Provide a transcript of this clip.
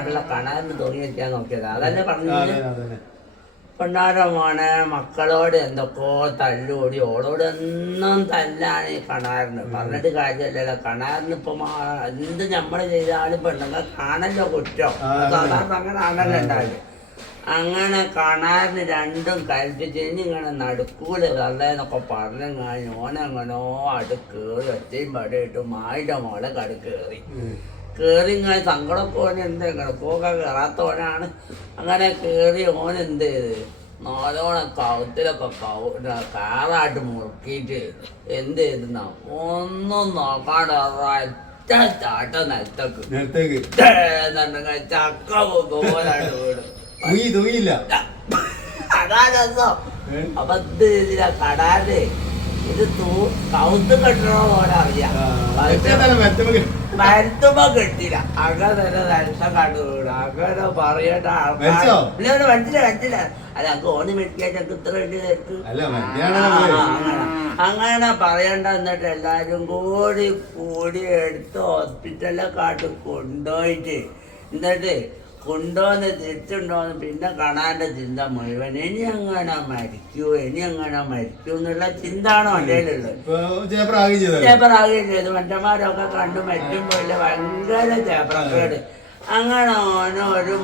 നാട്ടിലെ കണാറിന് തോന്നി വെക്കാൻ നോക്കിയത് അതല്ലേ പറഞ്ഞു. പെണ്ണാരോ മോനെ മക്കളോട് എന്തൊക്കെയോ തല്ലുകൂടി ഓളോട് എന്നും തല്ലാണ് ഈ കണാറിന്. പറഞ്ഞിട്ട് കാര്യമല്ലല്ലോ. കണാറിന് ഇപ്പം എന്ത് നമ്മൾ ചെയ്താലും പെണ്ണുങ്ങൾ കാണല്ലോ കുറ്റം. സാധാരണ അങ്ങനെ ആണല്ലോ ഉണ്ടാവില്ല. അങ്ങനെ കണാറിന് രണ്ടും കൽപ്പിച്ച് ഇനി ഇങ്ങനെ നടുക്കൂല് കള്ളേന്നൊക്കെ പറഞ്ഞങ്ങാൻ ഓനെങ്ങനോ അടുക്കേറി ഒറ്റയും പടയിട്ട് മായിൻ്റെ മോളെ കടുക്കേറി ഇങ്ങനെ സങ്കടമൊക്കെ ഓന് എന്ത് കിടക്കൊക്കെ കയറാത്തോനാണ്. അങ്ങനെ കയറി ഓൻ എന്ത് ചെയ്ത് നല്ലോണം കവുത്തിലൊക്കെ കാറായിട്ട് മുറുക്കിയിട്ട് എന്ത് ചെയ്തെന്ന ഒന്നും നോക്കാണ്ട് ഒറ്റ ചാട്ട നിലത്തേക്ക് ചക്ക പോലായിട്ട് വീട്. അതാ രസം. അപ്പൊ ഇത് ചെയ്തില്ല കടാതെ ഇത് കൗത്ത് കെട്ടണ പോലെ അറിയാം. മരുത്തുമ്പോ കെട്ടില്ല. അങ്ങനെ തന്നെ നരത്ത കണ്ടു വീട്. അങ്ങനെ പറയേണ്ട ആൾക്കാർ മനസ്സില അല്ല അങ്ങ് ഓണി മെഡിക്കാൻ ഞങ്ങൾക്ക് ഇത്ര വേണ്ടി നേർക്ക് അങ്ങനെ പറയണ്ട. എന്നിട്ട് എല്ലാരും കൂടി എടുത്ത് ഹോസ്പിറ്റലിലൊക്കെ ആയിട്ട് കൊണ്ടുപോയിട്ട് എന്നിട്ട് കൊണ്ടുവന്ന് തിരിച്ചുണ്ടോന്ന് പിന്നെ കാണാൻ്റെ ചിന്ത മുഴുവൻ ഇനി അങ്ങനെ മരിക്കൂ എന്നുള്ള ചിന്താണോ അല്ലേലുള്ളത്. ചേപ്പറാകുകയും ചെയ്തു. മറ്റന്മാരൊക്കെ കണ്ടു മറ്റുമ്പോഴല്ലേ ഭയങ്കര ചേപ്പറക്കേട്. അങ്ങനെ ഓനോ ഒരു